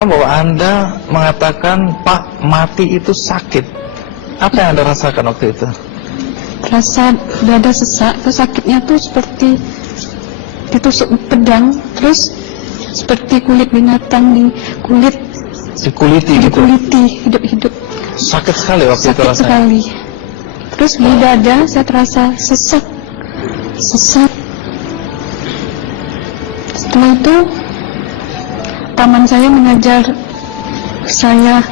bahwa Anda mengatakan Pak mati itu sakit. Apa yang Anda rasakan waktu itu? Rasa dada sesak, sakitnya tuh seperti ditusuk pedang, terus seperti kulit binatang Dikuliti gitu? dikuliti hidup-hidup. Sakit sekali waktu itu Sakit rasanya? sekali. Terus di dada saya terasa sesak. Setelah itu paman saya mengajar saya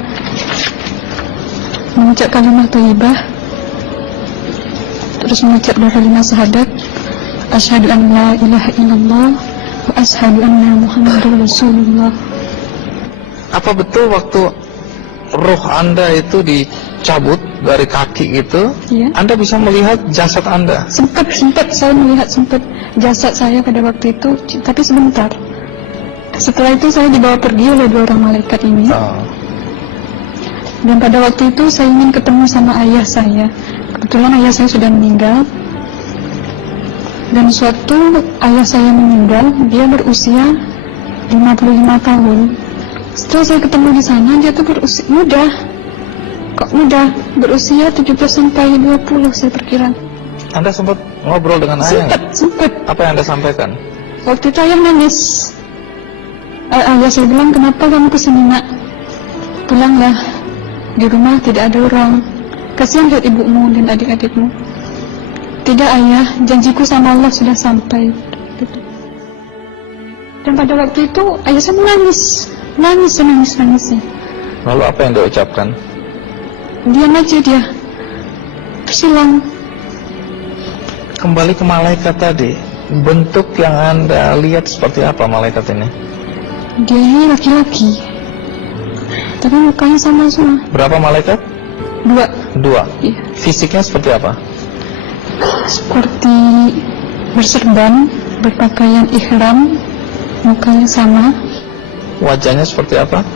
mengucap kalimat thayyibah, terus mengucap doa 5 syahadat, asyhadu an la ilaha illallah wa asyhadu anna muhammadar rasulullah. Apa betul waktu roh Anda itu dicabut dari kaki gitu, Iya. Anda bisa melihat jasad Anda? Sempat saya melihat jasad saya pada waktu itu, tapi sebentar. Setelah itu saya dibawa pergi oleh 2 orang malaikat ini. Oh. Dan pada waktu itu saya ingin ketemu sama ayah saya. Kebetulan ayah saya sudah meninggal. Dan suatu ayah saya meninggal, dia berusia 55 tahun. Setelah saya ketemu di sana, dia tuh berusia muda. Kok muda? Berusia 17 sampai 20 saya perkira. Anda sempat ngobrol dengan ayah? Sempat. Apa yang Anda sampaikan? Waktu itu ayah nangis. Ayah saya bilang, kenapa kamu kesini nak? Pulanglah, di rumah tidak ada orang. Kasihan lihat ibumu dan adik-adikmu. Tidak ayah, janjiku sama Allah sudah sampai. Dan pada waktu itu ayah saya menangis. Lalu apa yang dia ucapkan? Diam aja dia, tersilang. Kembali ke malaikat tadi, bentuk yang Anda lihat seperti apa malaikat ini? Dia ini laki-laki, tapi mukanya sama semua. Berapa malaikat? 2. Iya. Fisiknya seperti apa? Seperti berserban, berpakaian ihram, mukanya sama. Wajahnya seperti apa?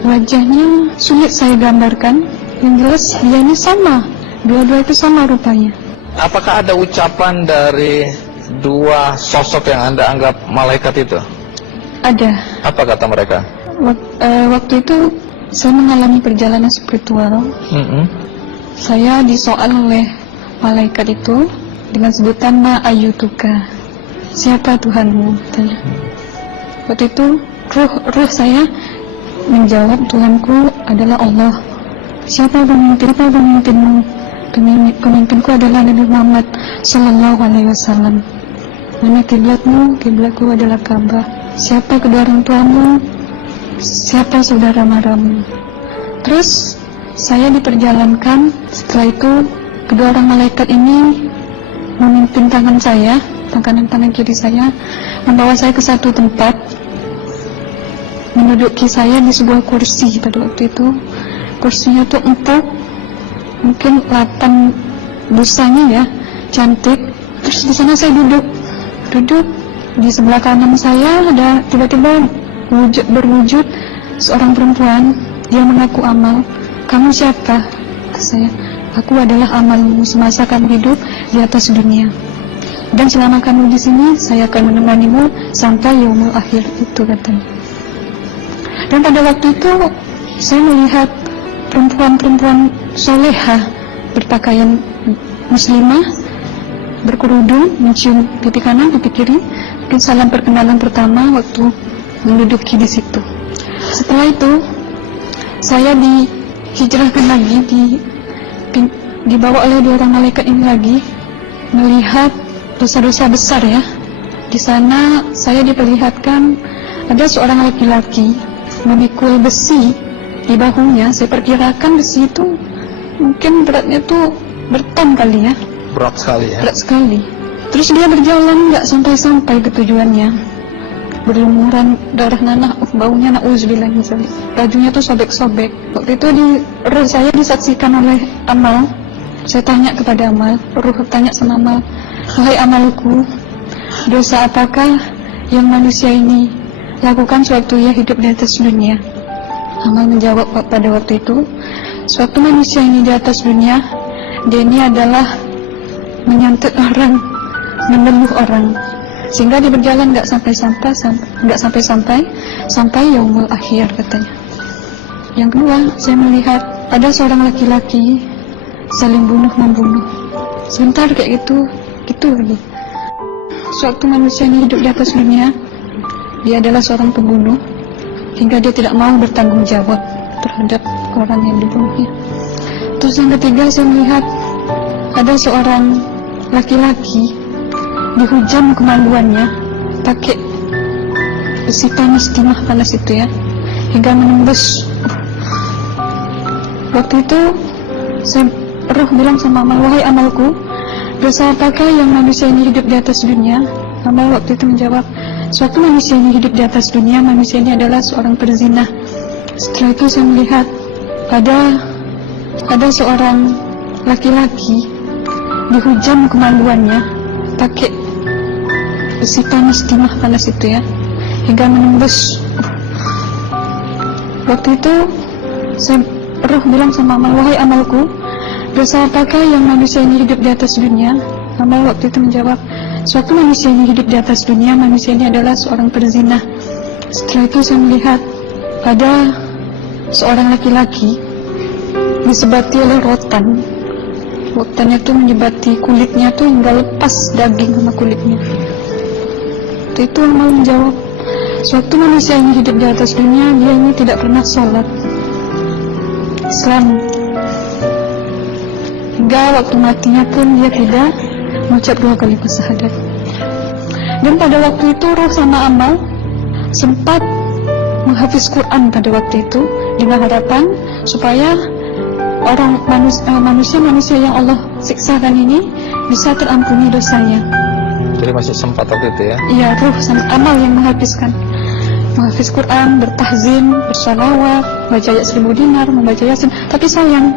Wajahnya sulit saya gambarkan. Yang jelas dia ini sama, dua-dua itu sama rupanya. Apakah ada ucapan dari 2 sosok yang Anda anggap malaikat itu? Ada. Apa kata mereka? Waktu itu saya mengalami perjalanan spiritual. Saya disoal oleh malaikat itu dengan sebutan Ma ayyutuka, siapa Tuhanmu? Tanya. Waktu itu roh saya menjawab, Tuhanku adalah Allah. Siapa pemimpinmu? Pemimpinku adalah Nabi Muhammad Sallallahu Alaihi Wasallam. Mana kiblatmu? Kiblatku adalah Ka'bah. Siapa kedua orang tuamu? Siapa saudara maramu? Terus saya diperjalankan. Setelah itu kedua orang malaikat ini memimpin tangan saya, tangan kiri saya, membawa saya ke satu tempat, menduduki saya di sebuah kursi. Pada waktu itu kursinya tuh empuk, mungkin 8 busanya ya, cantik. Terus di sana saya duduk. Di sebelah kanan saya ada tiba-tiba berwujud seorang perempuan. Dia mengaku amal. Kamu siapa? Kata saya. Aku adalah amalmu semasa kamu hidup di atas dunia. Dan selama kamu di sini, saya akan menemanimu sampai yaumul akhir, itu katanya. Dan pada waktu itu saya melihat perempuan-perempuan solehah berpakaian muslimah, berkerudung, mencium pipi kanan, pipi kiri. Mungkin salam perkenalan pertama waktu menduduki di situ. Setelah itu saya dihijrahkan lagi, dibawa oleh 2 orang malaikat ini lagi, melihat dosa-dosa besar ya. Di sana saya diperlihatkan ada seorang laki-laki memikul besi di bahunya. Saya perkirakan besi itu mungkin beratnya tuh berton kali ya. Berat sekali ya? Berat sekali. Terus dia berjalan nggak sampai ke tujuannya. Berlumuran darah nanah, baunya na'udzubillah misalnya. Bajunya tuh sobek-sobek. Waktu itu roh saya disaksikan oleh Amal. Saya tanya kepada Amal, roh tanya sama Amal, wahai amalku, dosa apakah yang manusia ini lakukan sewaktu ia hidup di atas dunia? Amal menjawab pada waktu itu, sewaktu manusia ini di atas dunia, dia ini adalah menyantet orang, meneluh orang. sehingga dia berjalan nggak sampai yaumul akhir katanya. Yang kedua, saya melihat ada seorang laki-laki saling bunuh-membunuh. Sebentar kayak gitu lagi. Sewaktu manusia ini hidup di atas dunia, dia adalah seorang pembunuh, hingga dia tidak mau bertanggung jawab terhadap orang yang dibunuhnya. Terus yang ketiga, saya melihat ada seorang laki-laki dihujam kemaluannya pakai besi panas, timah panas itu ya, hingga menembus. Waktu itu roh bilang sama amal, wahai amalku, dosa apakah yang manusia ini hidup di atas dunia? Amal waktu itu menjawab, suatu manusia ini hidup di atas dunia, manusia ini adalah seorang perzina. Setelah itu saya melihat ada seorang laki-laki dihujam kemaluannya pakai besi panas, timah panas itu ya, hingga menembus. Waktu itu roh bilang sama amal, wahai amalku, dosa apakah yang manusia ini hidup di atas dunia? Amal waktu itu menjawab, suatu manusia ini hidup di atas dunia, manusia ini adalah seorang perzina. Setelah itu saya melihat ada seorang laki-laki disebati oleh rotan. Rotannya itu menyebati kulitnya tuh hingga lepas daging sama kulitnya. Itu amal menjawab, suatu manusia ini hidup di atas dunia, dia ini tidak pernah sholat Islam, hingga waktu matinya pun dia tidak mengucap 2 kalimat syahadat. Dan pada waktu itu roh sama amal sempat menghafiz Quran pada waktu itu dengan harapan supaya orang manusia yang Allah siksakan ini bisa terampuni dosanya. Jadi masih sempat waktu itu ya? Iya, roh sama amal yang menghafiz Quran, bertahzim, bersalawat, baca ayat 1000 dinar, membaca Yasin. Tapi sayang,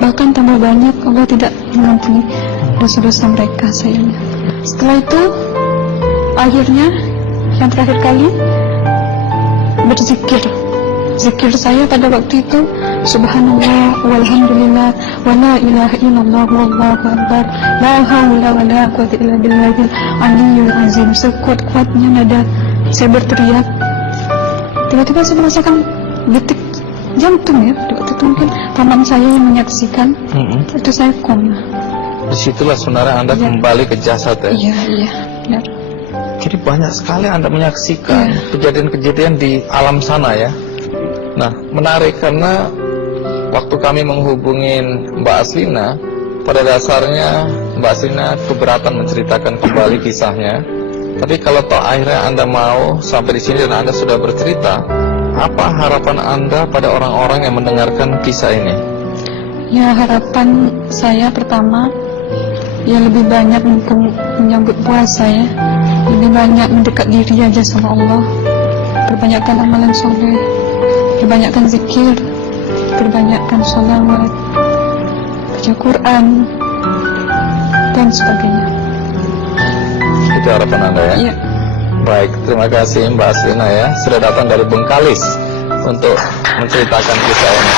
bahkan tambah banyak Allah tidak mengampuni dosa-dosa mereka, sayangnya. Setelah itu, akhirnya yang terakhir kali berzikir. Zikir saya pada waktu itu, subhanallah, walhamdulillah, wa la ilaha illallah, wallahu akbar, la haula wa la quwwata illa billahil aliyyil azim. Sekuat-kuatnya nada saya berteriak. Tiba-tiba saya merasakan detik jantung ya. Waktu itu mungkin paman saya yang menyaksikan. Itu saya koma. Disitulah sebenarnya Anda kembali ke jasad ya? Iya, benar. Jadi banyak sekali Anda menyaksikan kejadian-kejadian di alam sana ya. Nah, menarik karena waktu kami menghubungin Mbak Aslina, pada dasarnya Mbak Aslina keberatan menceritakan kembali kisahnya. Tapi kalau toh akhirnya Anda mau sampai di sini dan Anda sudah bercerita, apa harapan Anda pada orang-orang yang mendengarkan kisah ini? Ya, harapan saya pertama, ya lebih banyak menyambut puasa ya, lebih banyak mendekat diri aja sama Allah, perbanyakkan amalan soleh, perbanyakkan zikir, perbanyakkan sholawat, baca Quran, dan sebagainya. Itu harapan Anda ya? Iya. Baik, terima kasih Mbak Aslina ya, sudah datang dari Bengkalis untuk menceritakan kisah ini.